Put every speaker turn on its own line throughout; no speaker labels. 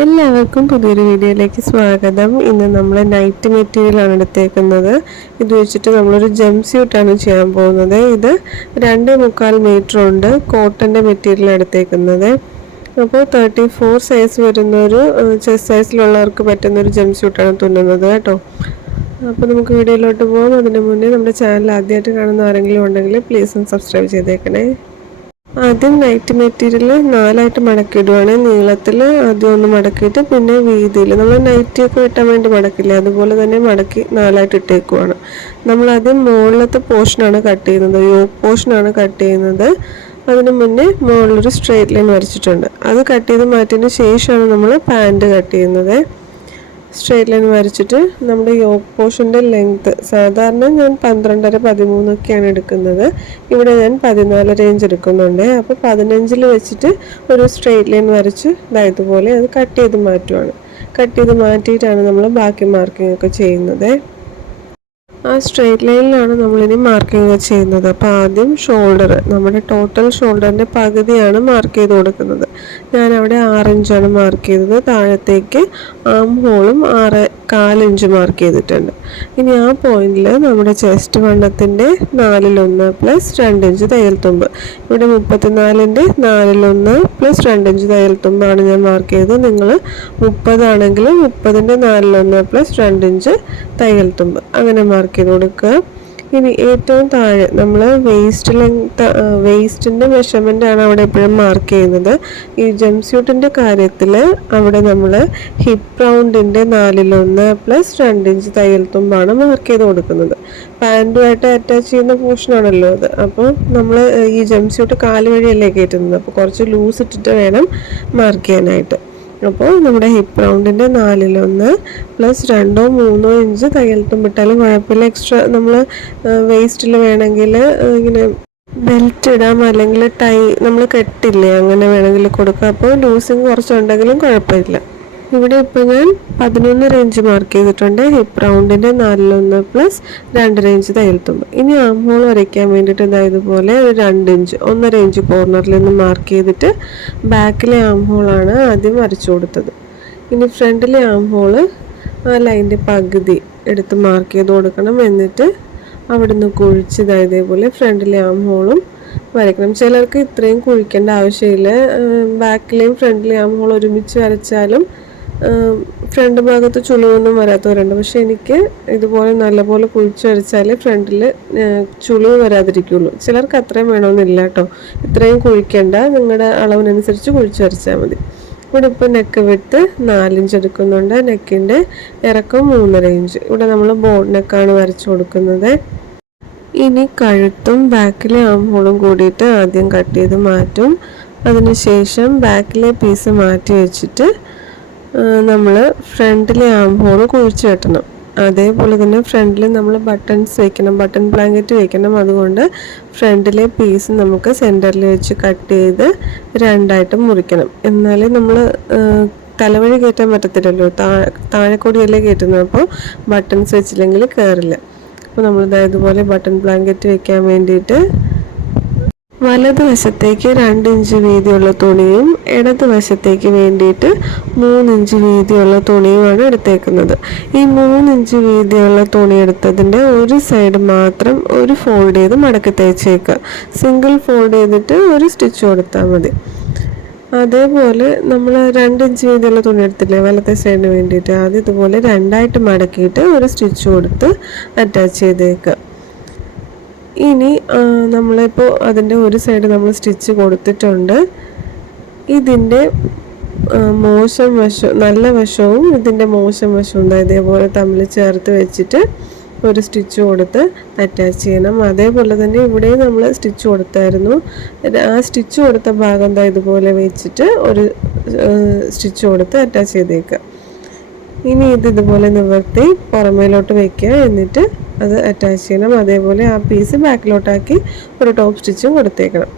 എല്ലാവർക്കും പുതിയൊരു വീഡിയോയിലേക്ക് സ്വാഗതം. ഇന്ന് നമ്മൾ നൈറ്റ് മെറ്റീരിയൽ ആണ് എടുത്തേക്കുന്നത്. ഇത് വെച്ചിട്ട് നമ്മളൊരു ജം സ്യൂട്ടാണ് ചെയ്യാൻ പോകുന്നത്. ഇത് രണ്ട് മുക്കാൽ മീറ്റർ ഉണ്ട്. കോട്ടന്റെ മെറ്റീരിയൽ എടുത്തേക്കുന്നത്. അപ്പോൾ തേർട്ടി ഫോർ സൈസ് വരുന്ന ഒരു ചെസ്റ്റ് സൈസിലുള്ളവർക്ക് പറ്റുന്ന ഒരു ജം സ്യൂട്ടാണ് തുന്നുന്നത് കേട്ടോ. അപ്പോൾ നമുക്ക് വീഡിയോയിലോട്ട് പോകാം അതിന് മുന്നേ നമ്മുടെ ചാനൽ ആദ്യമായിട്ട് കാണുന്ന ആരെങ്കിലും ഉണ്ടെങ്കിൽ പ്ലീസ് ഒന്ന് സബ്സ്ക്രൈബ് ചെയ്തേക്കണേ. ആദ്യം നൈറ്റ് മെറ്റീരിയൽ നാലായിട്ട് മടക്കിയിടുവാണ്. നീളത്തിൽ ആദ്യം ഒന്ന് മടക്കിയിട്ട് പിന്നെ വീതിയിൽ നമ്മൾ നൈറ്റി ഒക്കെ വെട്ടാൻ വേണ്ടി മടക്കില്ലേ? അതുപോലെ തന്നെ മടക്കി നാലായിട്ട് ഇട്ടേക്കുവാണ്. നമ്മൾ ആദ്യം മുകളിലത്തെ പോർഷനാണ് കട്ട് ചെയ്യുന്നത്. യോക്ക് പോർഷനാണ് കട്ട് ചെയ്യുന്നത്. അതിന് മുന്നേ മുകളിലൊരു സ്ട്രെയിറ്റ് ലൈൻ വരച്ചിട്ടുണ്ട്. അത് കട്ട് ചെയ്ത് മാറ്റിയതിന് ശേഷമാണ് നമ്മൾ പാന്റ് കട്ട് ചെയ്യുന്നത്. സ്ട്രെയിറ്റ് ലൈൻ വരച്ചിട്ട് നമ്മുടെ യോക്ക് പോർഷന്റെ ലെങ്ത് സാധാരണ ഞാൻ പന്ത്രണ്ടര പതിമൂന്നൊക്കെയാണ് എടുക്കുന്നത്. ഇവിടെ ഞാൻ പതിനാല് റേഞ്ച് എടുക്കുന്നുണ്ട്. അപ്പോൾ പതിനഞ്ചിൽ വെച്ചിട്ട് ഒരു സ്ട്രെയിറ്റ് ലൈൻ വരച്ച് ഇതായതുപോലെ അത് കട്ട് ചെയ്ത് മാറ്റുവാണ്. കട്ട് ചെയ്ത് മാറ്റിയിട്ടാണ് നമ്മൾ ബാക്കി മാർക്കിംഗ് ഒക്കെ ചെയ്യുന്നത്. ആ സ്ട്രെയിറ്റ് ലൈനിലാണ് നമ്മളിനി മാർക്കിങ് ചെയ്യുന്നത്. അപ്പോൾ ആദ്യം ഷോൾഡർ നമ്മുടെ ടോട്ടൽ ഷോൾഡറിന്റെ പകുതിയാണ് മാർക്ക് ചെയ്ത് കൊടുക്കുന്നത്. ഞാൻ അവിടെ ആറിഞ്ചാണ് മാർക്ക് ചെയ്തത്. താഴത്തേക്ക് ആം ഹോളും ആറ് കാലിഞ്ച് മാർക്ക് ചെയ്തിട്ടുണ്ട്. ഇനി ആ പോയിന്റിൽ നമ്മുടെ ചെസ്റ്റ് വണ്ണത്തിന്റെ നാലിലൊന്ന് പ്ലസ് രണ്ട് ഇഞ്ച് തയ്യൽ തുമ്പ് ഇവിടെ മുപ്പത്തിനാലിന്റെ നാലിലൊന്ന് പ്ലസ് രണ്ട് ഇഞ്ച് തയ്യൽ തുമ്പാണ് ഞാൻ മാർക്ക് ചെയ്തത്. നിങ്ങൾ മുപ്പതാണെങ്കിൽ മുപ്പതിന്റെ നാലിലൊന്ന് പ്ലസ് രണ്ട് ഇഞ്ച് തയ്യൽ തുമ്പ് അങ്ങനെ മാർക്ക് ചെയ്ത് കൊടുക്കുക ഇനി ഏറ്റവും താഴെ നമ്മൾ വേസ്റ്റ് ലെങ്ത് വേസ്റ്റിന്റെ ആണ് അവിടെ എപ്പോഴും മാർക്ക് ചെയ്യുന്നത്. ഈ ജംസ്യൂട്ടിന്റെ കാര്യത്തിൽ അവിടെ നമ്മൾ ഹിപ്പ് റൗണ്ടിന്റെ നാലിലൊന്ന് പ്ലസ് രണ്ട് ഇഞ്ച് തയ്യൽ തുമ്പാണ് മാർക്ക് ചെയ്ത് കൊടുക്കുന്നത്. പാന്റുമായിട്ട് അറ്റാച്ച് ചെയ്യുന്ന പോർഷനാണല്ലോ അത്. അപ്പോൾ നമ്മൾ ഈ ജംസ്യൂട്ട് കാൽ വഴിയല്ലേ കയറ്റുന്നത്. അപ്പോൾ കുറച്ച് ലൂസ് ഇട്ടിട്ട് വേണം മാർക്ക് ചെയ്യാനായിട്ട്. അപ്പോൾ നമ്മുടെ ഹിപ്പ് റൗണ്ടിന്റെ നാലിലൊന്ന് പ്ലസ് രണ്ടോ മൂന്നോ ഇഞ്ച് തയ്യൽ തുമ്പിട്ടാലും കുഴപ്പമില്ല. എക്സ്ട്രാ നമ്മൾ വേസ്റ്റിൽ വേണമെങ്കിൽ ഇങ്ങനെ ബെൽറ്റ് ഇടാം. അല്ലെങ്കിൽ ടൈ നമ്മൾ കെട്ടില്ലേ അങ്ങനെ വേണമെങ്കിൽ കൊടുക്കാം. അപ്പോൾ ലൂസിങ് കുറച്ചുണ്ടെങ്കിലും കുഴപ്പമില്ല. ഇവിടെ ഇപ്പോൾ ഞാൻ പതിനൊന്ന് റേഞ്ച് മാർക്ക് ചെയ്തിട്ടുണ്ട്. ഹിപ്പ് റൗണ്ടിന്റെ നാലിലൊന്ന് പ്ലസ് രണ്ട് റേഞ്ച് തയ്യൽത്തുമ്പ്. ഇനി ആം ഹോൾ വരയ്ക്കാൻ വേണ്ടിയിട്ട് ഇതാ ഇതുപോലെ ഒരു രണ്ട് ഇഞ്ച് ഒന്നര ഇഞ്ച് കോർണറിൽ നിന്ന് മാർക്ക് ചെയ്തിട്ട് ബാക്കിലെ ആം ഹോളാണ് ആദ്യം വരച്ചു കൊടുത്തത്. ഇനി ഫ്രണ്ടിലെ ആം ഹോൾ ആ ലൈന്റെ പകുതി എടുത്ത് മാർക്ക് ചെയ്ത് കൊടുക്കണം. എന്നിട്ട് അവിടുന്ന് കുഴിച്ച് ഇതാ ഇതേപോലെ ഫ്രണ്ടിലെ ആം ഹോളും വരയ്ക്കണം. ചിലർക്ക് ഇത്രയും കുഴിക്കേണ്ട ആവശ്യമില്ല. ബാക്കിലെയും ഫ്രണ്ടിലെയും ആം ഹോൾ ഒരുമിച്ച് വരച്ചാലും ഫ്രണ്ട് ഭാഗത്ത് ചുളിവൊന്നും വരാത്തവരുണ്ട്. പക്ഷെ എനിക്ക് ഇതുപോലെ നല്ലപോലെ കുഴിച്ചരച്ചാൽ ഫ്രണ്ടിൽ ചുളിവ് വരാതിരിക്കുള്ളൂ. ചിലർക്ക് അത്രയും വേണമെന്നില്ല കേട്ടോ. ഇത്രയും കുഴിക്കേണ്ട. നിങ്ങളുടെ അളവിനനുസരിച്ച് കുഴിച്ചരച്ചാൽ മതി. ഇവിടെ ഇപ്പോൾ നെക്ക് വിട്ട് നാലിഞ്ച് എടുക്കുന്നുണ്ട്. നെക്കിന്റെ ഇറക്കം മൂന്നര ഇഞ്ച് ഇവിടെ നമ്മൾ ബോർഡ് നെക്കാണ് വരച്ചു കൊടുക്കുന്നത്. ഇനി കഴുത്തും ബാക്കിലെ ആംഹോളും കൂടിയിട്ട് ആദ്യം കട്ട് ചെയ്ത് മാറ്റും. അതിനുശേഷം ബാക്കിലെ പീസ് മാറ്റി വെച്ചിട്ട് നമ്മൾ ഫ്രണ്ടിലെ ആം കുഴിച്ച് കെട്ടണം. അതേപോലെ തന്നെ ഫ്രണ്ടിൽ നമ്മൾ ബട്ടൺസ് വെക്കണം ബട്ടൺ ബ്ലാങ്കറ്റ് വെക്കണം. അതുകൊണ്ട് ഫ്രണ്ടിലെ പീസ് നമുക്ക് സെന്ററിൽ വെച്ച് കട്ട് ചെയ്ത് രണ്ടായിട്ട് മുറിക്കണം. എന്നാലേ നമ്മൾ തലവഴി കയറ്റാൻ പറ്റത്തില്ലല്ലോ. താഴെ താഴെക്കൂടിയല്ലേ കയറ്റുന്നത്? അപ്പോൾ ബട്ടൺസ് വെച്ചില്ലെങ്കിൽ കയറില്ല അപ്പോൾ നമ്മൾ ഇതുപോലെ ബട്ടൺ ബ്ലാങ്കറ്റ് വെക്കാൻ വേണ്ടിയിട്ട് വലതുവശത്തേക്ക് രണ്ട് ഇഞ്ച് വീതിയുള്ള തുണിയും ഇടതുവശത്തേക്ക് വേണ്ടിയിട്ട് മൂന്നിഞ്ച് വീതിയുള്ള തുണിയുമാണ് എടുത്തേക്കുന്നത്. ഈ മൂന്നിഞ്ച് വീതിയുള്ള തുണി എടുത്തതിന്റെ ഒരു സൈഡ് മാത്രം ഒരു ഫോൾഡ് ചെയ്ത് മടക്കി തേച്ചേക്കുക. സിംഗിൾ ഫോൾഡ് ചെയ്തിട്ട് ഒരു സ്റ്റിച്ച് കൊടുത്താൽ മതി. അതേപോലെ നമ്മൾ രണ്ട് ഇഞ്ച് വീതിയുള്ള തുണി എടുത്തില്ലേ വലത്തെ സൈഡിന് വേണ്ടിയിട്ട്. ആദ്യം ഇതുപോലെ രണ്ടായിട്ട് മടക്കിയിട്ട് ഒരു സ്റ്റിച്ച് കൊടുത്ത് അറ്റാച്ച് ചെയ്തേക്കുക. ഇനി നമ്മളിപ്പോൾ അതിന്റെ ഒരു സൈഡ് നമ്മൾ സ്റ്റിച്ച് കൊടുത്തിട്ടുണ്ട്. ഇതിന്റെ മോശം വശം നല്ല വശവും ഇതിന്റെ മോശം വശവും ഇതേപോലെ തമ്മിൽ ചേർത്ത് വെച്ചിട്ട് ഒരു സ്റ്റിച്ച് കൊടുത്ത് അറ്റാച്ച് ചെയ്യണം. അതേപോലെ തന്നെ ഇവിടെയും നമ്മൾ സ്റ്റിച്ച് കൊടുത്തായിരുന്നു. ആ സ്റ്റിച്ച് കൊടുത്ത ഭാഗം ദാ ഇതുപോലെ വെച്ചിട്ട് ഒരു സ്റ്റിച്ച് കൊടുത്ത് അറ്റാച്ച് ചെയ്തേക്കുക ഇനി ഇത് ഇതുപോലെ നിവർത്തി പുറമേലോട്ട് വെക്കുക എന്നിട്ട് അത് അറ്റാച്ച് ചെയ്യണം. അതേപോലെ ആ പീസ് ബാക്കിലോട്ടാക്കി ഒരു ടോപ്പ് സ്റ്റിച്ച് കൊടുത്തേക്കണം.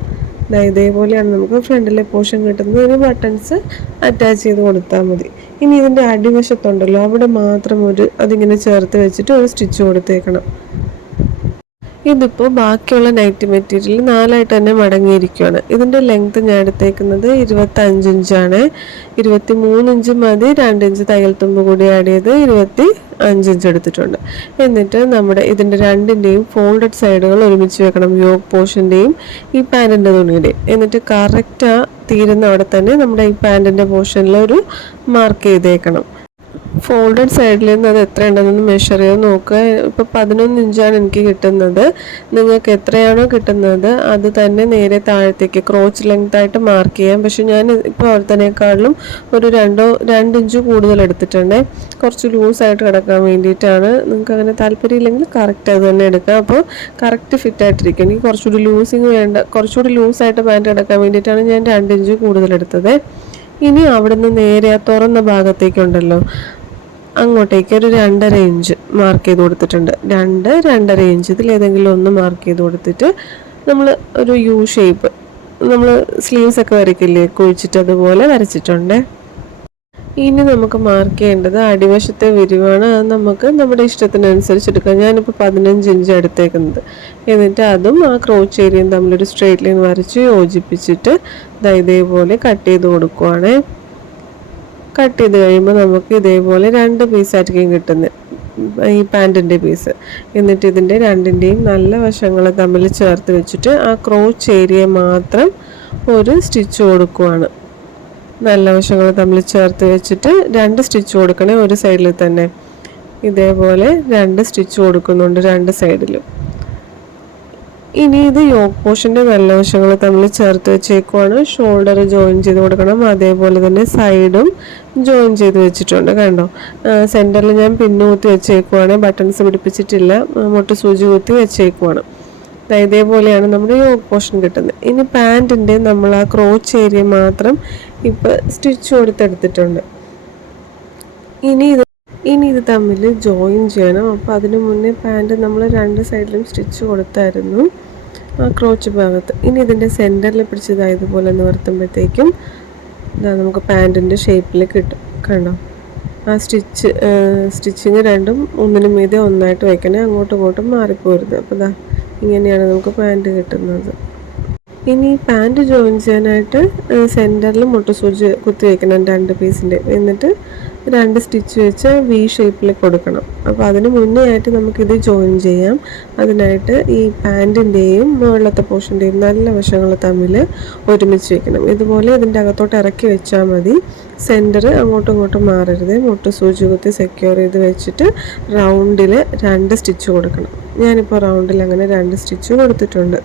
ഇതേപോലെയാണ് നമുക്ക് ഫ്രണ്ടിലെ പോർഷൻ കിട്ടുന്നത്. ഒരു ബട്ടൺസ് അറ്റാച്ച് ചെയ്ത് കൊടുത്താൽ മതി. ഇനി ഇതിന്റെ അടിവശത്തുണ്ടല്ലോ. അവിടെ മാത്രം ഒരു അതിങ്ങനെ ചേർത്ത് വെച്ചിട്ട് ഒരു സ്റ്റിച്ച് കൊടുത്തേക്കണം. ഇതിപ്പോൾ ബാക്കിയുള്ള നൈറ്റ് മെറ്റീരിയൽ നാലായിട്ട് തന്നെ മടങ്ങിയിരിക്കുകയാണ് ഇതിന്റെ ലെങ്ത് ഞാൻ എടുത്തേക്കുന്നത് ഇരുപത്തഞ്ച് ഇഞ്ചാണ്. ഇരുപത്തി മൂന്ന് ഇഞ്ച് മതി രണ്ട് ഇഞ്ച് തയ്യൽ തുമ്പ് കൂടി ആഡ് ചെയ്ത് ഇരുപത്തി അഞ്ച് ഇഞ്ച് എടുത്തിട്ടുണ്ട്. എന്നിട്ട് നമ്മുടെ ഇതിന്റെ രണ്ടിന്റെയും ഫോൾഡഡ് സൈഡുകൾ ഒരുമിച്ച് വെക്കണം യോഗ് പോർഷന്റെയും ഈ പാന്റിന്റെ തുണിയുടെയും. എന്നിട്ട് കറക്റ്റ് ആ തീരുന്ന അവിടെ തന്നെ നമ്മുടെ ഈ പാന്റിന്റെ പോർഷനിൽ ഒരു മാർക്ക് ചെയ്തേക്കണം. ഫോൾഡഡ് സൈഡിൽ നിന്ന് അത് എത്ര ഉണ്ടെന്ന് മെഷർ ചെയ്ത് നോക്കുക. ഇപ്പോൾ പതിനൊന്ന് ഇഞ്ചാണ് എനിക്ക് കിട്ടുന്നത്. നിങ്ങൾക്ക് എത്രയാണോ കിട്ടുന്നത് അത് തന്നെ നേരെ താഴത്തേക്ക് ക്രോച്ച് ലെങ്ത് ആയിട്ട് മാർക്ക് ചെയ്യാം. പക്ഷെ ഞാൻ ഇപ്പോൾ അവിടത്തേക്കാളിലും ഒരു രണ്ടോ രണ്ട് ഇഞ്ച് കൂടുതൽ എടുത്തിട്ടുണ്ട്. കുറച്ച് ലൂസായിട്ട് കിടക്കാൻ വേണ്ടിയിട്ടാണ്. നിങ്ങൾക്ക് അങ്ങനെ താല്പര്യമില്ലെങ്കിൽ കറക്റ്റ് അത് തന്നെ എടുക്കാം. അപ്പോൾ കറക്റ്റ് ഫിറ്റ് ആയിട്ടിരിക്കും. എനിക്ക് കുറച്ചുകൂടി ലൂസിങ് വേണ്ട കുറച്ചുകൂടി ലൂസായിട്ട് പാന്റ് കിടക്കാൻ വേണ്ടിയിട്ടാണ് ഞാൻ രണ്ട് ഇഞ്ച് കൂടുതൽ എടുത്തത്. ഇനി അവിടുന്ന് നേരെ തുറന്ന ഭാഗത്തേക്കുണ്ടല്ലോ അങ്ങോട്ടേക്ക് ഒരു രണ്ടര ഇഞ്ച് മാർക്ക് ചെയ്ത് കൊടുത്തിട്ടുണ്ട്. രണ്ട് രണ്ടര ഇഞ്ച് ഇതിൽ ഏതെങ്കിലും ഒന്ന് മാർക്ക് ചെയ്ത് കൊടുത്തിട്ട് നമ്മൾ ഒരു യു ഷേപ്പ് നമ്മൾ സ്ലീവ്സ് ഒക്കെ വരയ്ക്കില്ലേ? കുഴിച്ചിട്ട് അതുപോലെ വരച്ചിട്ടുണ്ട്. ഇനി നമുക്ക് മാർക്ക് ചെയ്യേണ്ടത് അടിവശത്തെ വിരിവാണ്. അത് നമുക്ക് നമ്മുടെ ഇഷ്ടത്തിനനുസരിച്ച് എടുക്കാം. ഞാനിപ്പോൾ പതിനഞ്ച് ഇഞ്ച് എടുത്തേക്കുന്നത്. എന്നിട്ട് അതും ആ ക്രോച്ച് ഏരിയയും തമ്മിലൊരു സ്ട്രെയിറ്റ് ലൈൻ വരച്ച് യോജിപ്പിച്ചിട്ട് ഇതേപോലെ കട്ട് ചെയ്ത് കൊടുക്കുവാണ്. കട്ട് ചെയ്ത് കഴിയുമ്പോൾ നമുക്ക് ഇതേപോലെ രണ്ട് പീസായിരിക്കും കിട്ടുന്നത് ഈ പാന്റിന്റെ പീസ് എന്നിട്ട് ഇതിന്റെ രണ്ടിന്റെയും നല്ല വശങ്ങൾ തമ്മിൽ ചേർത്ത് വെച്ചിട്ട് ആ ക്രോച്ച് ഏരിയ മാത്രം ഒരു സ്റ്റിച്ച് കൊടുക്കുവാണ്. നല്ല വശങ്ങൾ തമ്മിൽ ചേർത്ത് വെച്ചിട്ട് രണ്ട് സ്റ്റിച്ച് കൊടുക്കണേ ഒരു സൈഡിൽ തന്നെ. ഇതേപോലെ രണ്ട് സ്റ്റിച്ച് കൊടുക്കുന്നുണ്ട് രണ്ട് സൈഡിലും ഇനി ഇത് യോഗ പോഷന്റെ നല്ല വശങ്ങൾ തമ്മിൽ ചേർത്ത് വെച്ചേക്കുവാണ്. ഷോൾഡർ ജോയിൻ ചെയ്ത് കൊടുക്കണം. അതേപോലെ തന്നെ സൈഡും ജോയിൻ ചെയ്ത് വെച്ചിട്ടുണ്ട് കണ്ടോ? സെന്ററിൽ ഞാൻ പിന്നു കുത്തി വെച്ചേക്കുവാണ്. ബട്ടൺസ് പിടിപ്പിച്ചിട്ടില്ല. മുട്ട സൂചി കുത്തി വെച്ചേക്കുവാണ് ഇതേപോലെയാണ് നമ്മുടെ യോഗ പോർഷൻ കിട്ടുന്നത്. ഇനി പാന്റിന്റെ നമ്മൾ ആ ക്രോച്ച് ഏരിയ മാത്രം ഇപ്പം സ്റ്റിച്ച് കൊടുത്തെടുത്തിട്ടുണ്ട്. ഇനി ഇത് ഇനി ഇത് തമ്മിൽ ജോയിൻ ചെയ്യണം. അപ്പോൾ അതിനു മുന്നേ പാന്റ് നമ്മൾ രണ്ട് സൈഡിലും സ്റ്റിച്ച് കൊടുത്തായിരുന്നു. ക്രോച്ച് ഭാഗത്ത്. ഇനി ഇതിന്റെ സെന്ററിൽ പിടിച്ചത് ഇതുപോലെ നിവർത്തുമ്പോഴത്തേക്കും ഇതാ നമുക്ക് പാന്റിന്റെ ഷേപ്പിൽ കിട്ടും. കണ്ടോ? ആ സ്റ്റിച്ച് സ്റ്റിച്ചിങ് രണ്ടും ഒന്നിനും മീതെ ഒന്നായിട്ട് വയ്ക്കണേ അങ്ങോട്ടും ഇങ്ങോട്ടും മാറിപ്പോരുത്. അപ്പോൾ ഇതാ ഇങ്ങനെയാണ് നമുക്ക് പാന്റ് കിട്ടുന്നത്. ഇനി പാന്റ് ജോയിൻ ചെയ്യാനായിട്ട് സെന്ററിൽ മുട്ടുസൂചി കുത്തി വയ്ക്കണം രണ്ട് പീസിന്റെ എന്നിട്ട് രണ്ട് സ്റ്റിച്ച് വെച്ച് വി ഷേപ്പിൽ കൊടുക്കണം. അപ്പോൾ അതിന് മുന്നേ ആയിട്ട് നമുക്കിത് ജോയിൻ ചെയ്യാം. അതിനായിട്ട് ഈ പാന്റിന്റെയും മുകളിലത്തെ പോർഷന്റെയും നല്ല വശങ്ങൾ തമ്മിൽ ഒരുമിച്ച് വെക്കണം. ഇതുപോലെ ഇതിന്റെ അകത്തോട്ട് ഇറക്കി വെച്ചാൽ മതി. സെന്റർ അങ്ങോട്ടും ഇങ്ങോട്ടും മാറരുത്. മുട്ട് സൂചി കുത്തി സെക്യൂർ ചെയ്ത് വെച്ചിട്ട് റൗണ്ടിൽ രണ്ട് സ്റ്റിച്ച് കൊടുക്കണം. ഞാനിപ്പോൾ റൗണ്ടിൽ അങ്ങനെ രണ്ട് സ്റ്റിച്ച് കൊടുത്തിട്ടുണ്ട്.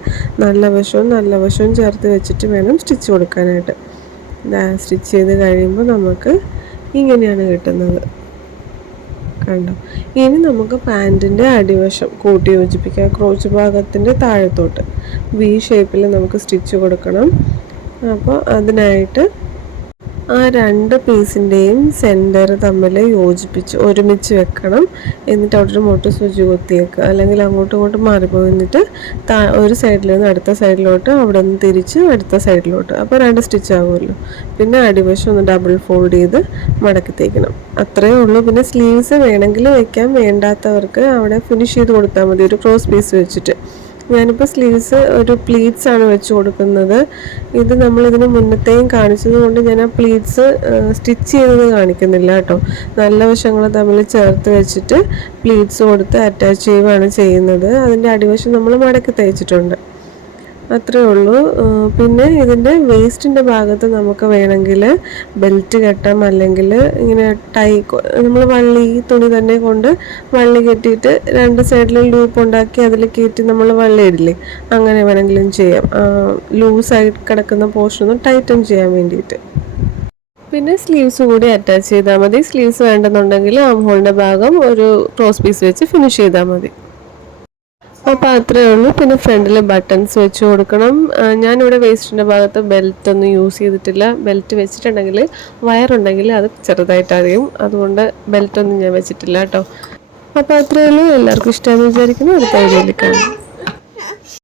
നല്ല വശവും നല്ല വശവും ചേർത്ത് വെച്ചിട്ട് വേണം സ്റ്റിച്ച് കൊടുക്കാനായിട്ട്. സ്റ്റിച്ച് ചെയ്ത് കഴിയുമ്പോൾ നമുക്ക് ഇങ്ങനെയാണ് കിട്ടുന്നത്. കണ്ടോ? ഇനി നമുക്ക് പാന്റിന്റെ അടിവശം കൂട്ടി യോജിപ്പിക്കാം. ക്രോച്ച് ഭാഗത്തിന്റെ താഴത്തോട്ട്. വി ഷേപ്പിൽ നമുക്ക് സ്റ്റിച്ച് കൊടുക്കണം. അപ്പോൾ അതിനായിട്ട് ആ രണ്ട് പീസിന്റെയും സെന്റർ തമ്മിൽ യോജിപ്പിച്ച് ഒരുമിച്ച് വെക്കണം. എന്നിട്ട് അവിടെ ഒരു മുട്ട് സൂചി കുത്തിയേക്കുക അല്ലെങ്കിൽ അങ്ങോട്ടും ഇങ്ങോട്ടും മാറിപ്പോയി എന്നിട്ട് താ ഒരു സൈഡിൽ നിന്ന് അടുത്ത സൈഡിലോട്ട് അവിടെ നിന്ന് തിരിച്ച് അടുത്ത സൈഡിലോട്ട്. അപ്പോൾ രണ്ട് സ്റ്റിച്ച് ആകുമല്ലോ പിന്നെ അടിവശം ഒന്ന് ഡബിൾ ഫോൾഡ് ചെയ്ത് മടക്കി തേക്കണം. അത്രയേ ഉള്ളൂ. പിന്നെ സ്ലീവ്സ് വേണമെങ്കിൽ വെക്കാം. വേണ്ടാത്തവർക്ക് അവിടെ ഫിനിഷ് ചെയ്ത് കൊടുത്താൽ മതി. ഒരു ക്രോസ് പീസ് വെച്ചിട്ട്. ഞാനിപ്പോൾ സ്ലീവ്സ് ഒരു പ്ലീറ്റ്സ് ആണ് വെച്ച് കൊടുക്കുന്നത്. ഇത് നമ്മളിതിന് മുന്നത്തെയും കാണിച്ചത് കൊണ്ട് ഞാൻ ആ പ്ലീറ്റ്സ് സ്റ്റിച്ച് ചെയ്തത് കാണിക്കുന്നില്ല കേട്ടോ. നല്ല വശങ്ങൾ തമ്മിൽ ചേർത്ത് വെച്ചിട്ട് പ്ലീറ്റ്സ് കൊടുത്ത് അറ്റാച്ച് ചെയ്യുകയാണ് ചെയ്യുന്നത്. അതിന്റെ അടിവശം നമ്മൾ മടക്കി തയ്ച്ചിട്ടുണ്ട് അത്രേ ഉള്ളൂ. പിന്നെ ഇതിന്റെ വേസ്റ്റിന്റെ ഭാഗത്ത് നമുക്ക് വേണമെങ്കിൽ ബെൽറ്റ് കെട്ടാം. അല്ലെങ്കിൽ ഇങ്ങനെ ടൈ നമ്മൾ വള്ളി തുണി തന്നെ കൊണ്ട് വള്ളി കെട്ടിയിട്ട് രണ്ട് സൈഡിലും ലൂപ്പ് ഉണ്ടാക്കി അതിൽ കയറ്റി നമ്മൾ വള്ളി ഇടില്ലേ? അങ്ങനെ വേണമെങ്കിലും ചെയ്യാം. ലൂസായി കിടക്കുന്ന പോർഷൻ ഒന്ന് ടൈറ്റൻ ചെയ്യാൻ വേണ്ടിയിട്ട്. പിന്നെ സ്ലീവ്സ് കൂടി അറ്റാച്ച് ചെയ്താൽ മതി. സ്ലീവ്സ് വേണ്ടെന്നുണ്ടെങ്കിൽ ആം ഹോളിന്റെ ഭാഗം ഒരു ക്രോസ് പീസ് വെച്ച് ഫിനിഷ് ചെയ്താൽ മതി. അപ്പോൾ അത്രയേ ഉള്ളൂ. പിന്നെ ഫ്രണ്ടിൽ ബട്ടൺസ് വെച്ച് കൊടുക്കണം. ഞാനിവിടെ വേസ്റ്റിന്റെ ഭാഗത്ത് ബെൽറ്റ് ഒന്നും യൂസ് ചെയ്തിട്ടില്ല. ബെൽറ്റ് വെച്ചിട്ടുണ്ടെങ്കിൽ വയറുണ്ടെങ്കിൽ അത് ചെറുതായിട്ട് അറിയും അതുകൊണ്ട് ബെൽറ്റ് ഒന്നും ഞാൻ വെച്ചിട്ടില്ല കേട്ടോ. അപ്പോൾ അത്രയേ ഉള്ളൂ. എല്ലാവർക്കും ഇഷ്ടമെന്ന് വിചാരിക്കുന്നു. അടുത്ത വീഡിയോയിൽ കാണാം.